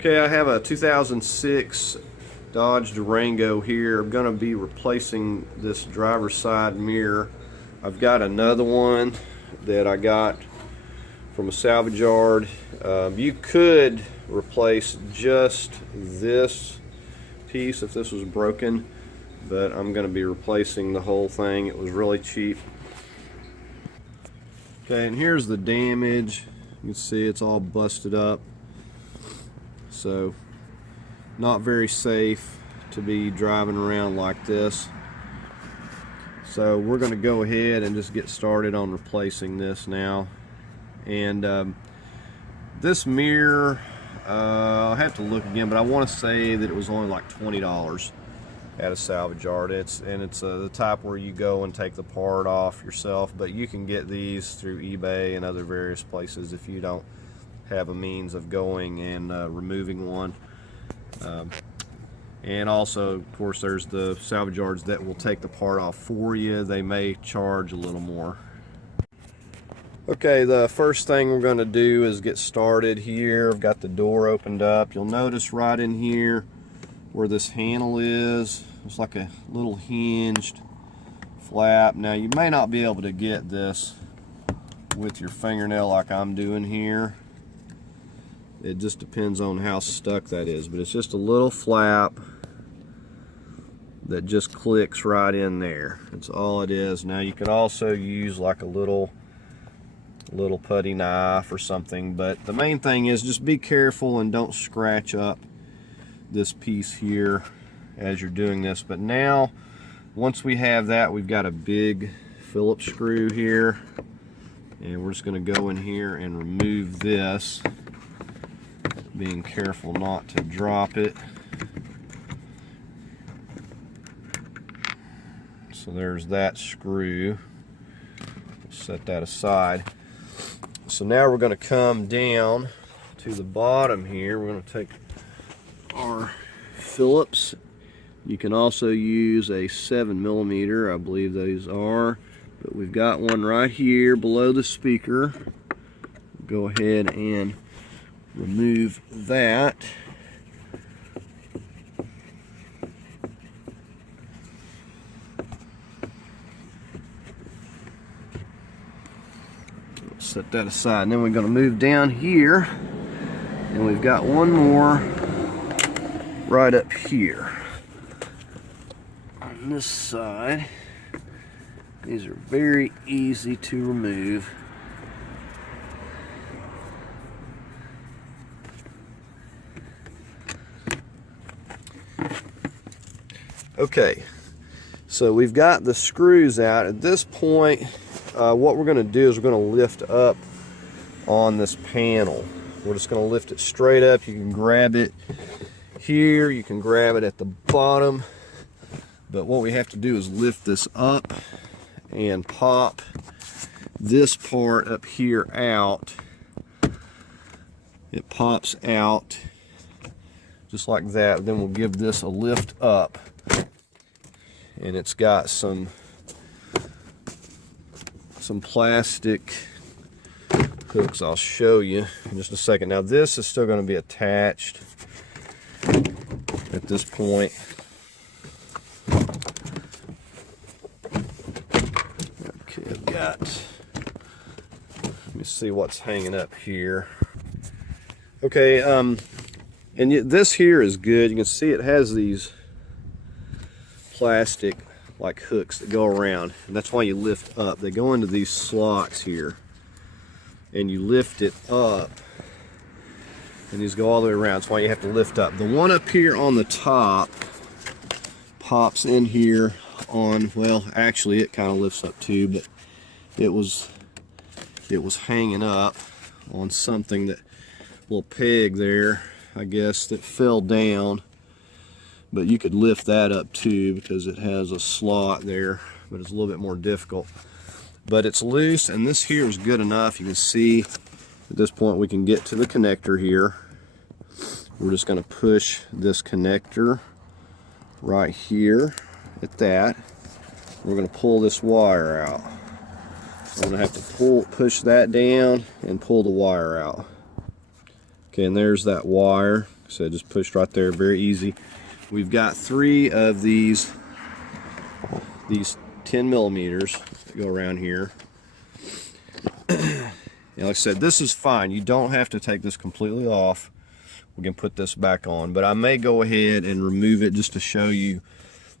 Okay, I have a 2006 Dodge Durango here. I'm going to be replacing this driver's side mirror. I've got another one that I got from a salvage yard. You could replace just this piece if this was broken, but I'm going to be replacing the whole thing. It was really cheap. Okay, and here's the damage. You can see it's all busted up. So not very safe to be driving around like this. So we're going to go ahead and just get started on replacing this now. And this mirror, I'll have to look again, but I want to say that it was only like $20 at a salvage yard. It's the type where you go and take the part off yourself, but you can get these through eBay and other various places if you don't have a means of going and removing one. And also, of course, there's the salvage yards that will take the part off for you. They may charge a little more. Okay, the first thing we're going to do is get started here. I've got the door opened up. You'll notice right in here where this handle is, it's like a little hinged flap. Now, you may not be able to get this with your fingernail like I'm doing here. It just depends on how stuck that is, but it's just a little flap that just clicks right in there. That's all it is. Now you could also use like a little putty knife or something, but the main thing is just be careful and don't scratch up this piece here as you're doing this. But now, once we have that, we've got a big Phillips screw here, and we're just going to go in here and remove this, being careful not to drop it. So there's that screw. Set that aside. So now we're going to come down to the bottom here. We're going to take our Phillips. You can also use a 7mm, I believe these are, but we've got one right here below the speaker. Go ahead and remove that. Set that aside, and then we're going to move down here, and we've got one more right up here on this side. These are very easy to remove. Okay, so we've got the screws out. At this point, what we're going to do is we're going to lift up on this panel. We're just going to lift it straight up. You can grab it here, you can grab it at the bottom, but what we have to do is lift this up and pop this part up here out. It pops out just like that. Then we'll give this a lift up, and it's got some plastic hooks I'll show you in just a second. Now this is still going to be attached at this point. Okay, I've got, let me see what's hanging up here. Okay, and this here is good. You can see it has these plastic like hooks that go around, and that's why you lift up. They go into these slots here, and you lift it up, and these go all the way around. That's why you have to lift up. The one up here on the top pops in here on, well, actually it kind of lifts up too, but it was hanging up on something, that little peg there, I guess, that fell down. But you could lift that up too because it has a slot there, but it's a little bit more difficult. But it's loose, and this here is good enough. You can see at this point we can get to the connector here. We're just going to push this connector right here at that. We're going to pull this wire out. So I'm going to have to push that down and pull the wire out. Okay, and there's that wire. So just pushed right there, very easy. We've got 3 of these 10 millimeters that go around here. And like I said, this is fine. You don't have to take this completely off. We can put this back on, but I may go ahead and remove it just to show you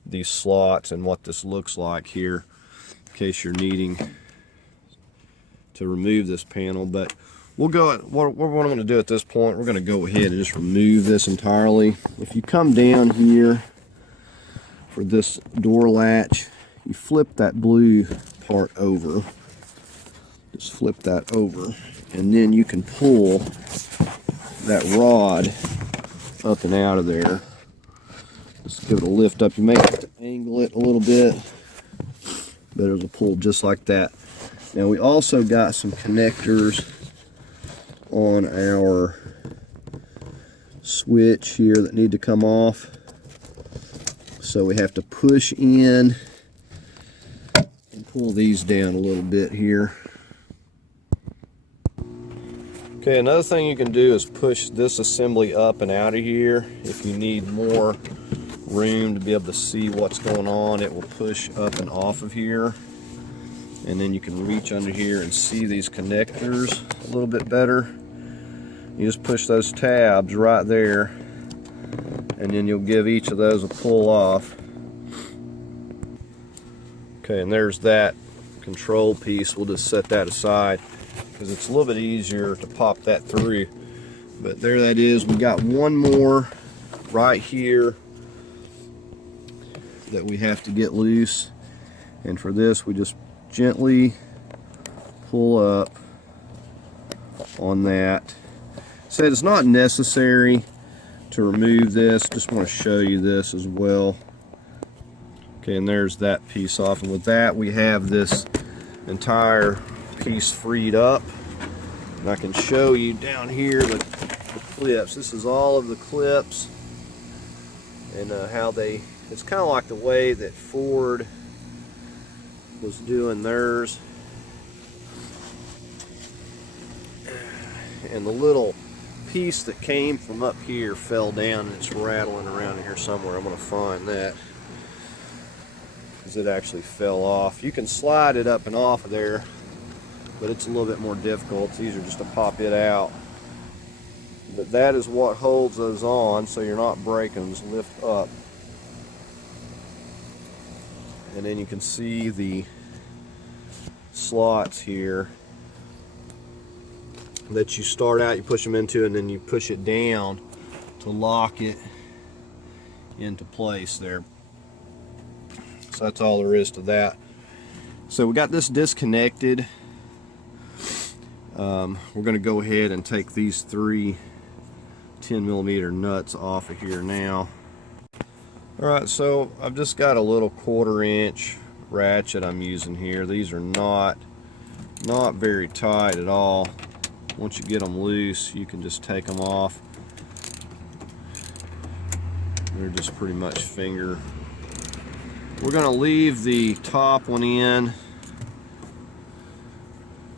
these slots and what this looks like here, in case you're needing to remove this panel. But we'll go at what I'm going to do at this point. We're going to go ahead and just remove this entirely. If you come down here for this door latch, you flip that blue part over. Just flip that over, and then you can pull that rod up and out of there. Just give it a lift up. You may have to angle it a little bit, but it'll pull just like that. Now we also got some connectors on our switch here that need to come off. So we have to push in and pull these down a little bit here. Okay, another thing you can do is push this assembly up and out of here. If you need more room to be able to see what's going on, it will push up and off of here. And then you can reach under here and see these connectors a little bit better. You just push those tabs right there, and then you'll give each of those a pull off. Okay, and there's that control piece. We'll just set that aside because it's a little bit easier to pop that through. But there that is. We got one more right here that we have to get loose, and for this we just gently pull up on that. So it's not necessary to remove this, just want to show you this as well. Okay, and there's that piece off, and with that we have this entire piece freed up. And I can show you down here the clips. This is all of the clips, and how they, it's kind of like the way that Ford was doing theirs. And the little piece that came from up here fell down, and it's rattling around in here somewhere. I'm going to find that, because it actually fell off. You can slide it up and off of there, but it's a little bit more difficult. It's easier just to pop it out. But that is what holds those on, so you're not breaking them. Just lift up, and then you can see the slots here that you start out, you push them into, and then you push it down to lock it into place there. So that's all there is to that. So we got this disconnected. We're going to go ahead and take these 3 10mm nuts off of here now. Alright, so I've just got a little 1/4 inch ratchet I'm using here. These are not very tight at all. Once you get them loose, you can just take them off. They're just pretty much finger. We're going to leave the top one in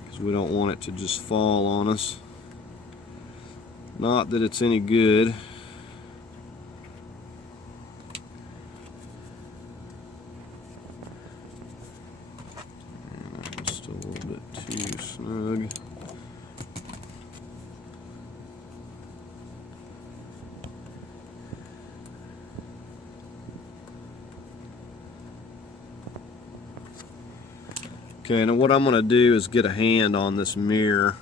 because we don't want it to just fall on us. Not that it's any good. And just a little bit too snug. Okay, now what I'm going to do is get a hand on this mirror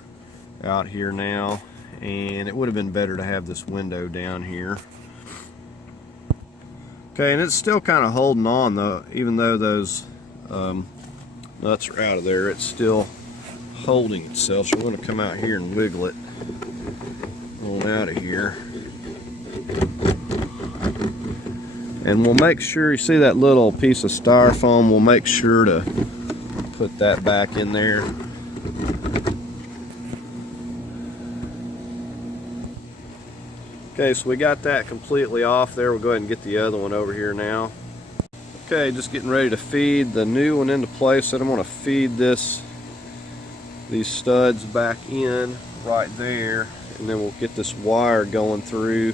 out here now, and it would have been better to have this window down here. Okay, and it's still kind of holding on though, even though those nuts are out of there, it's still holding itself. So we're going to come out here and wiggle it on out of here. And we'll make sure, you see that little piece of styrofoam, we'll make sure to put that back in there. Okay, so we got that completely off there. We'll go ahead and get the other one over here now. Okay, just getting ready to feed the new one into place. So I'm going to feed these studs back in right there, and then we'll get this wire going through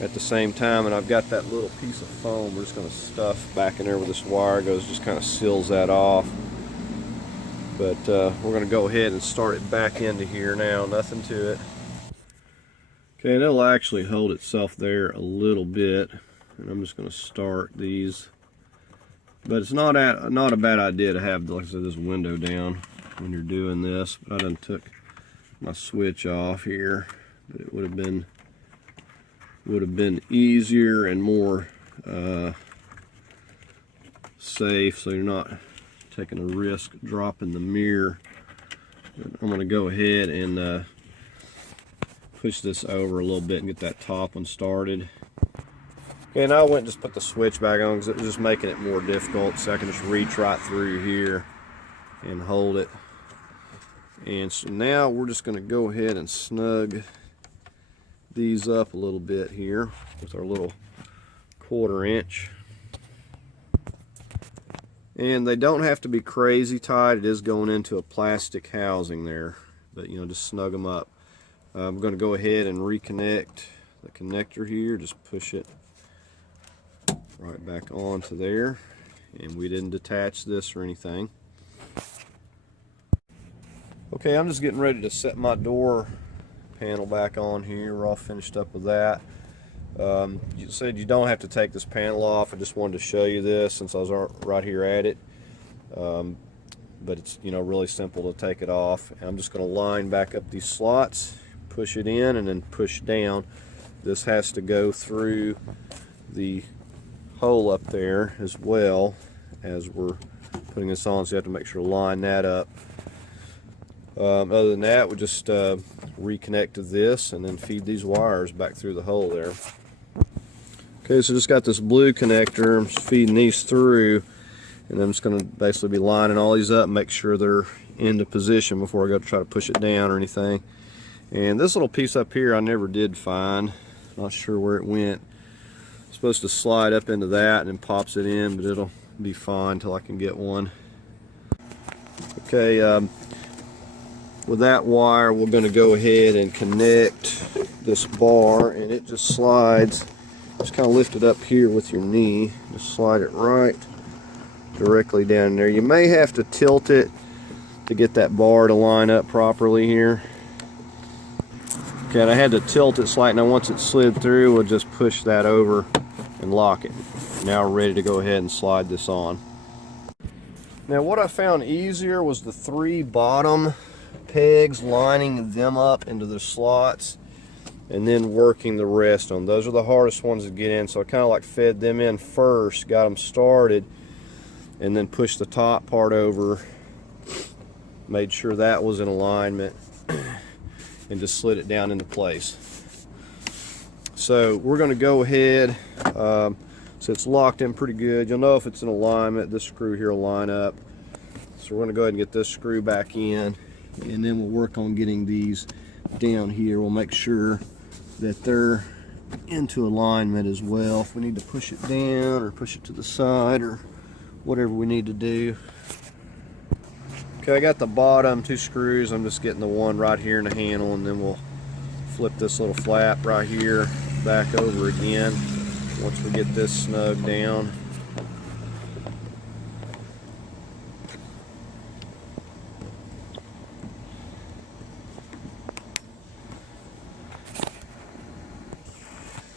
at the same time. And I've got that little piece of foam we're just going to stuff back in there where this wire goes, just kind of seals that off. But we're going to go ahead and start it back into here now. Nothing to it. Okay, and it'll actually hold itself there a little bit. And I'm just going to start these. But it's not a bad idea to have, like I said, this window down when you're doing this. But I done took my switch off here. But it would have been easier and more safe, so you're not taking a risk dropping the mirror. But I'm going to go ahead and push this over a little bit and get that top one started. Okay, now I went and just put the switch back on because it was just making it more difficult, so I can just reach right through here and hold it. And so now we're just going to go ahead and snug these up a little bit here with our little 1/4 inch. And they don't have to be crazy tight. It is going into a plastic housing there, but you know, just snug them up. I'm going to go ahead and reconnect the connector here. Just push it right back onto there, and we didn't detach this or anything. Okay, I'm just getting ready to set my door panel back on here. We're all finished up with that. You said you don't have to take this panel off. I just wanted to show you this since I was right here at it. But it's, you know, really simple to take it off. And I'm just going to line back up these slots, push it in, and then push down. This has to go through the hole up there as well as we're putting this on, so you have to make sure to line that up. Other than that, we just reconnect to this and then feed these wires back through the hole there. Okay, so just got this blue connector. I'm just feeding these through, and I'm just going to basically be lining all these up and make sure they're into position before I go to try to push it down or anything. And this little piece up here I never did find. Not sure where it went. It's supposed to slide up into that and then pops it in, but it'll be fine until I can get one. Okay, with that wire we're going to go ahead and connect this bar, and it just slides. Just kind of lift it up here with your knee. Just slide it right directly down there. You may have to tilt it to get that bar to line up properly here. Okay, and I had to tilt it slightly. Now once it slid through, we'll just push that over and lock it. Now we're ready to go ahead and slide this on. Now what I found easier was the 3 bottom pegs, lining them up into the slots and then working the rest on. Those are the hardest ones to get in, so I kind of like fed them in first, got them started, and then pushed the top part over, made sure that was in alignment, and just slid it down into place. So we're going to go ahead, so it's locked in pretty good. You'll know if it's in alignment. This screw here will line up. So we're going to go ahead and get this screw back in, and then we'll work on getting these down here. We'll make sure that they're into alignment as well. If we need to push it down or push it to the side or whatever we need to do. Okay, I got the bottom 2 screws. I'm just getting the one right here in the handle, and then we'll flip this little flap right here back over again once we get this snug down.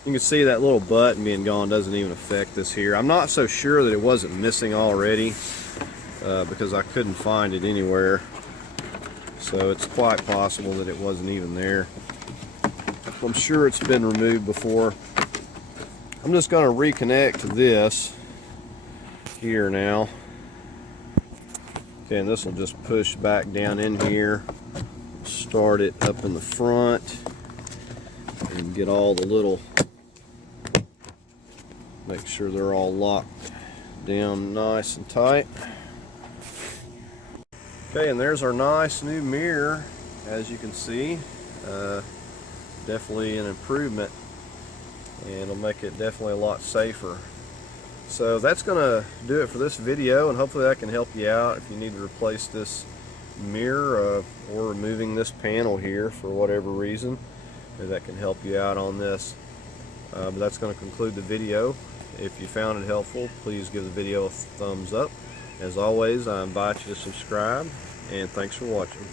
You can see that little button being gone doesn't even affect this here. I'm not so sure that it wasn't missing already because I couldn't find it anywhere. So it's quite possible that it wasn't even there. I'm sure it's been removed before. I'm just going to reconnect to this here now. Okay, and this will just push back down in here. Start it up in the front and get all the little, make sure they're all locked down nice and tight. Okay, and there's our nice new mirror. As you can see, definitely an improvement, and it'll make it definitely a lot safer. So that's gonna do it for this video, and hopefully that can help you out if you need to replace this mirror or removing this panel here for whatever reason. Maybe that can help you out on this. But that's going to conclude the video. If you found it helpful, please give the video a thumbs up. As always, I invite you to subscribe, and thanks for watching.